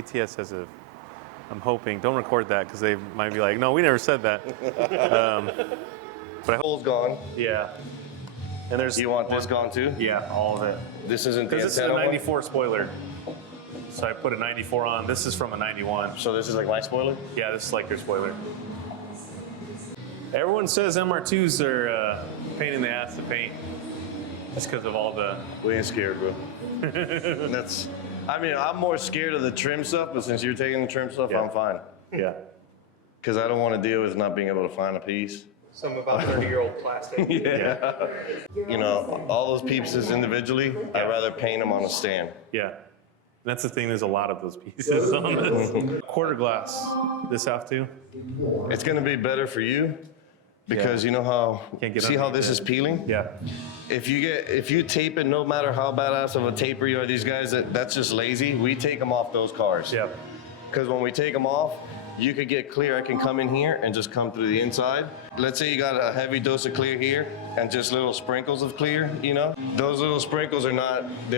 ATS has a, I'm hoping, don't record that because they might be like, no, we never said that. But I hope. Hole's gone. Yeah. And there's. You want this gone too? Yeah, all of it. This isn't the Because this is a antenna one? 94 spoiler. So I put a 94 on. This is from a 91. So this is like my spoiler? Yeah, this is like your spoiler. Everyone says MR2s are a pain in the ass to paint. That's because of all the. We ain't scared, bro. That's. I mean, I'm more scared of the trim stuff, but since you're taking the trim stuff, Yeah. I'm fine. Yeah. Because I don't want to deal with not being able to find a piece. Some about 30-year-old plastic. Yeah. You know, all those pieces individually, I'd rather paint them on a stand. Yeah. That's the thing, there's a lot of those pieces on this. Quarter glass, this half too? It's going to be better for you because you know how, Can't get see how underneath this is it. peeling? Yeah. If you tape it, no matter how badass of a taper you are, these guys, that's just lazy. We take them off those cars. Yeah. Because when we take them off, you could get clear. I can come in here and just come through the inside. Let's say you got a heavy dose of clear here and just little sprinkles of clear, you know? Those little sprinkles they're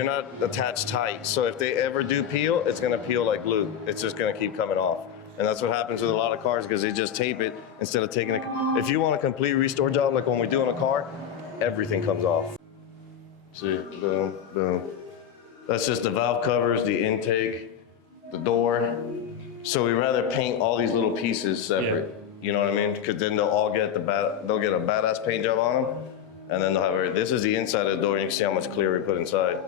not attached tight. So if they ever do peel, it's gonna peel like glue. It's just gonna keep coming off. And that's what happens with a lot of cars because they just tape it instead of taking it. If you want a complete restore job like when we do on a car, everything comes off. See, boom, boom. That's just the valve covers, the intake, the door. So we rather paint all these little pieces separate. Yeah. You know what I mean? Because then they'll all get they'll get a badass paint job on them, and then they'll have this is the inside of the door, and you can see how much clear we put inside.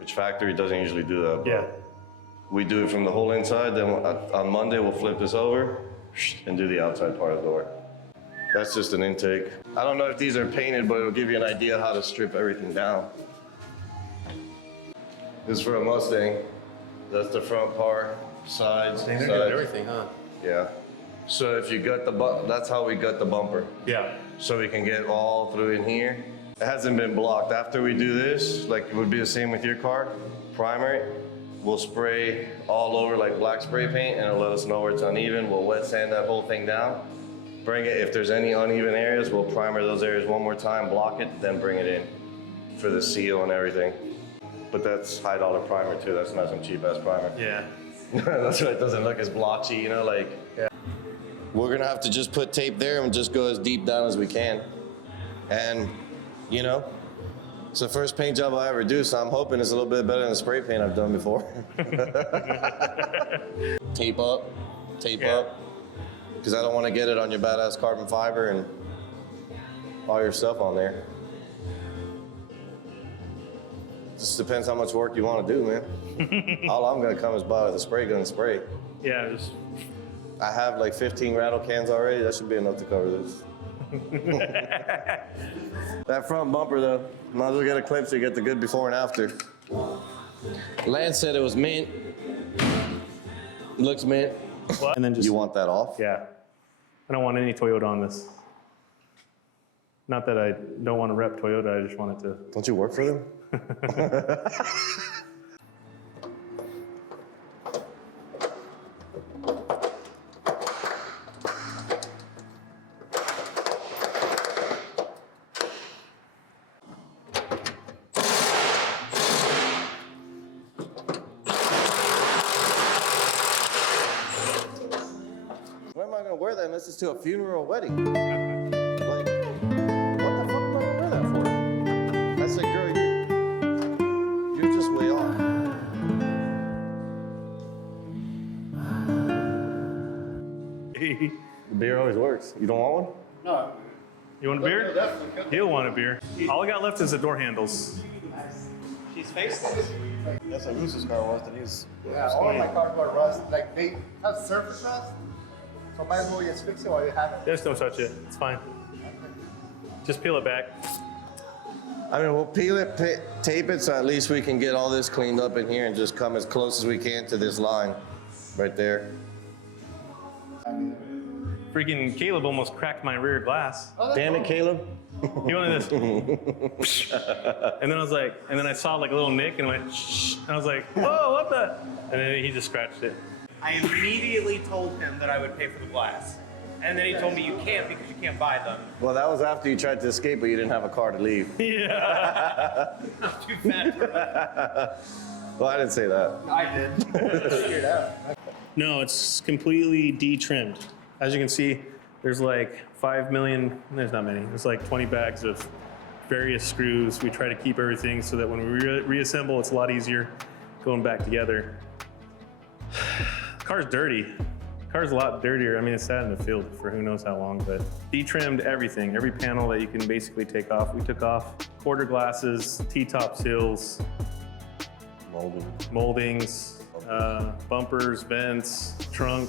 Which factory doesn't usually do that. Yeah. We do it from the whole inside. Then on Monday we'll flip this over and do the outside part of the door. That's just an intake. I don't know if these are painted, but it'll give you an idea how to strip everything down. This is for a Mustang. That's the front part, sides, They're sides. doing everything, huh? Yeah. So if you gut that's how we gut the bumper. Yeah. So we can get all through in here. It hasn't been blocked. After we do this, like it would be the same with your car, primary, we'll spray all over like black spray paint and it'll let us know where it's uneven. We'll wet sand that whole thing down. Bring it, if there's any uneven areas, we'll primer those areas one more time, block it, then bring it in for the seal and everything. But that's $high primer too. That's not some cheap ass primer. Yeah. That's why it doesn't look as blotchy, you know, like. Yeah. We're gonna have to just put tape there and just go as deep down as we can. And, you know, it's the first paint job I ever do, so I'm hoping it's a little bit better than the spray paint I've done before. Tape up, because I don't want to get it on your badass carbon fiber and all your stuff on there. Just depends how much work you want to do, man. All I'm gonna come is by with a spray gun and spray. Yeah, just. I have like 15 rattle cans already. That should be enough to cover this. That front bumper though, might as well get a clip so you get the good before and after. Lance said it was mint. Looks mint. What? And then just. You want that off? Yeah. I don't want any Toyota on this. Not that I don't want to rep Toyota, I just want it to. Don't you work for them? Where am I gonna wear that unless it's to a funeral or wedding? Like, what the fuck am I gonna wear that for? I said, girl, you're just way off. The beer always works. You don't want one? No. You want a beer? He'll want a beer. All I got left is the door handles. She's faceless. That's how Moose's car was, and he's. Yeah, all of my cars were rust. Like they have surface rust, so might as well just fix it while you have it. Just don't touch it. It's fine. Just peel it back. I mean, we'll peel it, tape it, so at least we can get all this cleaned up in here and just come as close as we can to this line right there. Freaking Caleb almost cracked my rear glass. Damn it, Caleb. He wanted this. And then I was like, and then I saw like a little nick and I went, shh. And I was like, whoa, what the? And then he just scratched it. I immediately told him that I would pay for the glass. And then he told me you can't because you can't buy them. Well, that was after you tried to escape, but you didn't have a car to leave. Yeah. I'm too fat for that. Well, I didn't say that. I did. Figure it out. No, it's completely de-trimmed. As you can see, there's like 5 million, there's not many, there's like 20 bags of various screws. We try to keep everything so that when we reassemble, it's a lot easier going back together. Car's dirty. Car's a lot dirtier. I mean, it's sat in the field for who knows how long, but de-trimmed everything. Every panel that you can basically take off. We took off quarter glasses, T-top seals, moldings, bumpers, vents, trunk,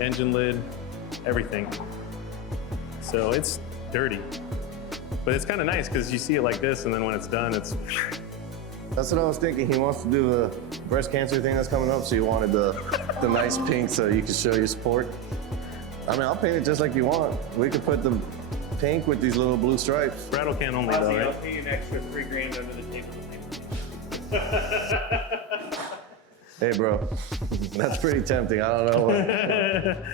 engine lid, everything. So it's dirty, but it's kind of nice because you see it like this, and then when it's done, it's. That's what I was thinking. He wants to do the breast cancer thing that's coming up, so you wanted the nice pink so you can show your support. I mean, I'll paint it just like you want. We could put the pink with these little blue stripes. Rattle can only though, Ozzie, I'll right? pay you an extra $3,000 under the table. Hey, bro, that's pretty tempting. I don't know.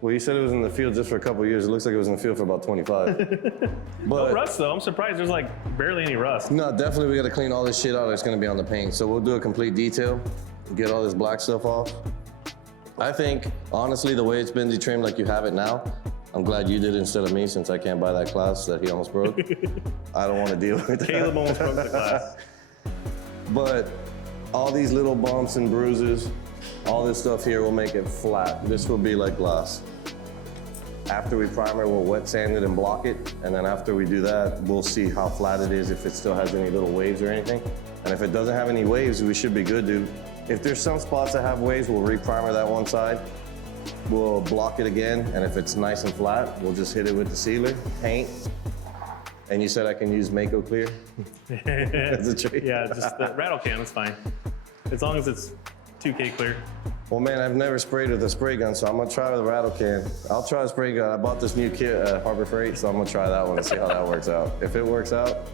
Well, you said it was in the field just for a couple of years. It looks like it was in the field for about 25. No rust though. I'm surprised there's like barely any rust. No, definitely we got to clean all this shit out that's going to be on the paint. So we'll do a complete detail, get all this black stuff off. I think, honestly, the way it's been de-trimmed like you have it now, I'm glad you did it instead of me since I can't buy that glass that he almost broke. I don't want to deal with that. Caleb almost broke the glass. But all these little bumps and bruises, all this stuff here will make it flat. This will be like glass. After we primer, we'll wet sand it and block it. And then after we do that, we'll see how flat it is, if it still has any little waves or anything. And if it doesn't have any waves, we should be good, dude. If there's some spots that have waves, we'll re-primer that one side. We'll block it again. And if it's nice and flat, we'll just hit it with the sealer, paint. And you said I can use Mako Clear? That's a trick. Yeah, just the rattle can, it's fine. As long as it's 2K clear. Well, man, I've never sprayed with a spray gun, so I'm gonna try with a rattle can. I'll try a spray gun. I bought this new kit at Harbor Freight, so I'm gonna try that one and see how that works out. If it works out,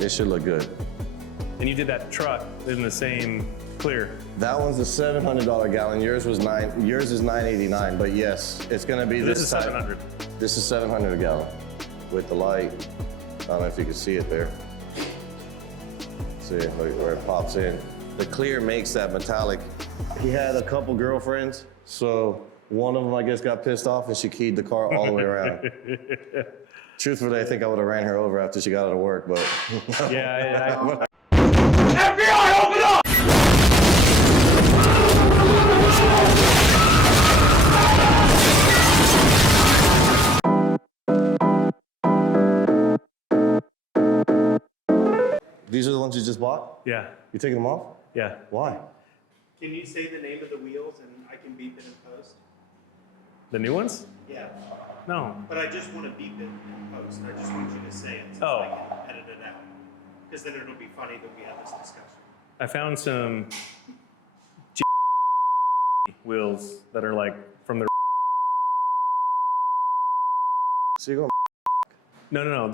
it should look good. And you did that truck in the same clear. That one's a $700 gallon. Yours is $989, but yes, it's gonna be This is type. 700. This is 700 a gallon with the light. I don't know if you can see it there. See where it pops in. The clear makes that metallic. He had a couple girlfriends, so one of them, I guess, got pissed off and she keyed the car all the way around. Truthfully, I think I would have ran her over after she got out of work, but. Yeah. FBI, open up! These are the ones you just bought? Yeah. You taking them off? Yeah. Why? Can you say the name of the wheels and I can beep it in post? The new ones? Yeah. No. But I just want to beep it in post. I just want you to say it so I can edit it out. Because then it'll be funny that we had this discussion. I found some wheels that are like from the. So you're going. No.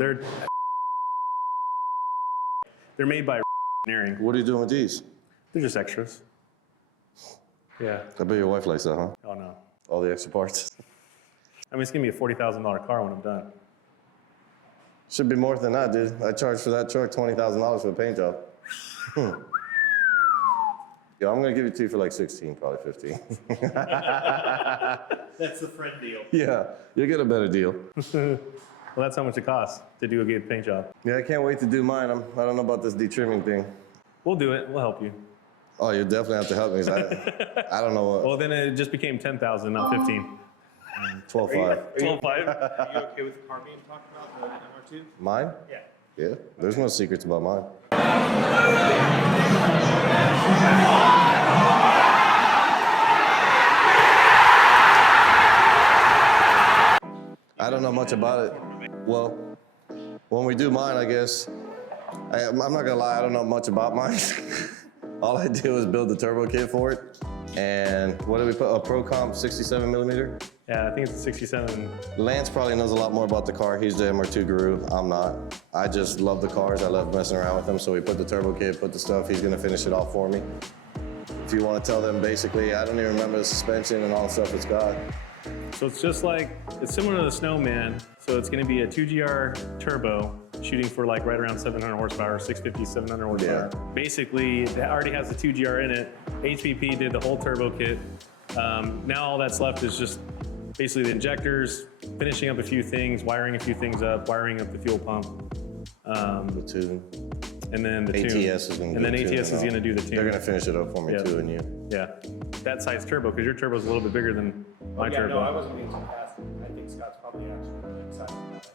They're made by engineering. What are you doing with these? They're just extras. Yeah. I bet your wife likes that, huh? Oh no. All the extra parts. I mean, it's gonna be a $40,000 car when I'm done. Should be more than that, dude. I charged for that truck $20,000 for a paint job. Yeah, I'm gonna give it to you for like 16, probably 15. That's the friend deal. Yeah, you'll get a better deal. Well, that's how much it costs to do a good paint job. Yeah, I can't wait to do mine. I don't know about this de-trimming thing. We'll do it. We'll help you. Oh, you definitely have to help me. I don't know what. Well, then it just became 10,000, not 15. 12.5. 12.5. Are you okay with the car being talked about, the MR2? Mine? Yeah. Yeah. There's no secrets about mine. I don't know much about it. Well, when we do mine, I guess, I'm not gonna lie, I don't know much about mine. All I do is build the turbo kit for it. And what did we put, a Pro Comp 67 millimeter? Yeah, I think it's a 67. Lance probably knows a lot more about the car. He's the MR2 guru, I'm not. I just love the cars, I love messing around with them. So we put the turbo kit, put the stuff, he's gonna finish it off for me. If you wanna tell them basically, I don't even remember the suspension and all the stuff it's got. So it's just like, it's similar to the Snowman. So it's gonna be a 2GR turbo shooting for like right around 700 horsepower, 650, 700 horsepower. Yeah. Basically, it already has the 2GR in it. HPP did the whole turbo kit. Now all that's left is just basically the injectors, finishing up a few things, wiring a few things up, wiring up the fuel pump. The tune. And then the tune. ATS is going to do And then the tune ATS is going to do the tune. They're going to finish it up for me Yeah. too, and you. Yeah, that size turbo, because your turbo is a little bit bigger than my Yeah, turbo. no, I wasn't being sarcastic. I think Scott's probably actually really excited about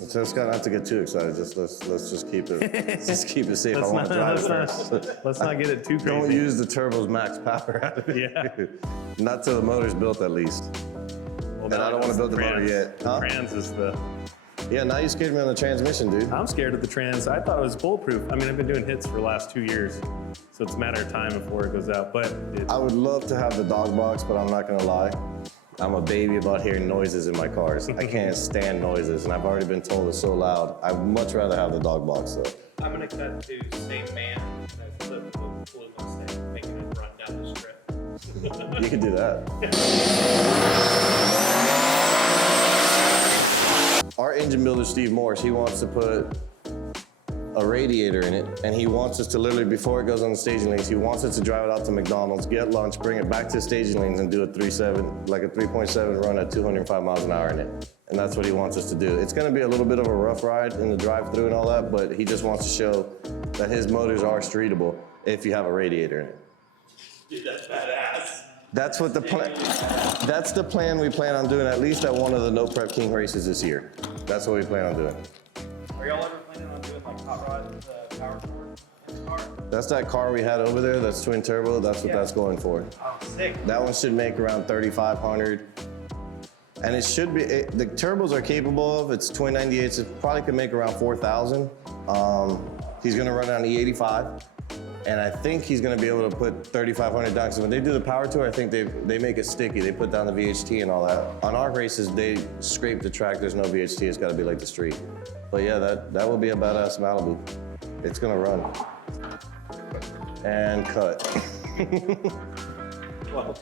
it. So Scott, not to get too excited. Just let's just keep it safe. I want to drive first. Let's not get it too crazy. Don't use the turbo's max power out of it. Yeah. Not till the motor's built, at least. Well, And I don't want to build the motor yet. The Huh? trans is the. Yeah, now you scared me on the transmission, dude. I'm scared of the trans. I thought it was bulletproof. I mean, I've been doing hits for the last 2 years, so it's a matter of time before it goes out. But I would love to have the dog box, but I'm not gonna lie. I'm a baby about hearing noises in my cars. I can't stand noises, and I've already been told it's so loud. I'd much rather have the dog box, though. I'm gonna cut to same man that flipped with blue Mustang, making it run down the strip. You could do that. Our engine builder, Steve Morse, he wants to put a radiator in it, and he wants us to literally, before it goes on the staging lanes, he wants us to drive it out to McDonald's, get lunch, bring it back to the staging lanes, and do a 3.7, like a 3.7 run at 205 miles an hour in it. And that's what he wants us to do. It's gonna be a little bit of a rough ride in the drive-through and all that, but he just wants to show that his motors are streetable if you have a radiator in it. Dude, that's badass. That's what the plan. That's the plan we plan on doing, at least at one of the No Prep King races this year. That's what we plan on doing. Are y'all ever planning on doing like hot rod power cord in the car? That's that car we had over there. That's twin turbo. That's what Yeah. that's going for. Oh, sick. That one should make around 3,500. And it should be. The turbos are capable of. It's twin 98s. It probably could make around 4,000. He's gonna run on E85. And I think he's gonna be able to put 3,500 down. Because when they do the power tour, I think they make it sticky. They put down the VHT and all that. On our races, they scrape the track. There's no VHT. It's gotta be like the street. But yeah, that will be a badass Malibu. It's gonna run. And cut. Well,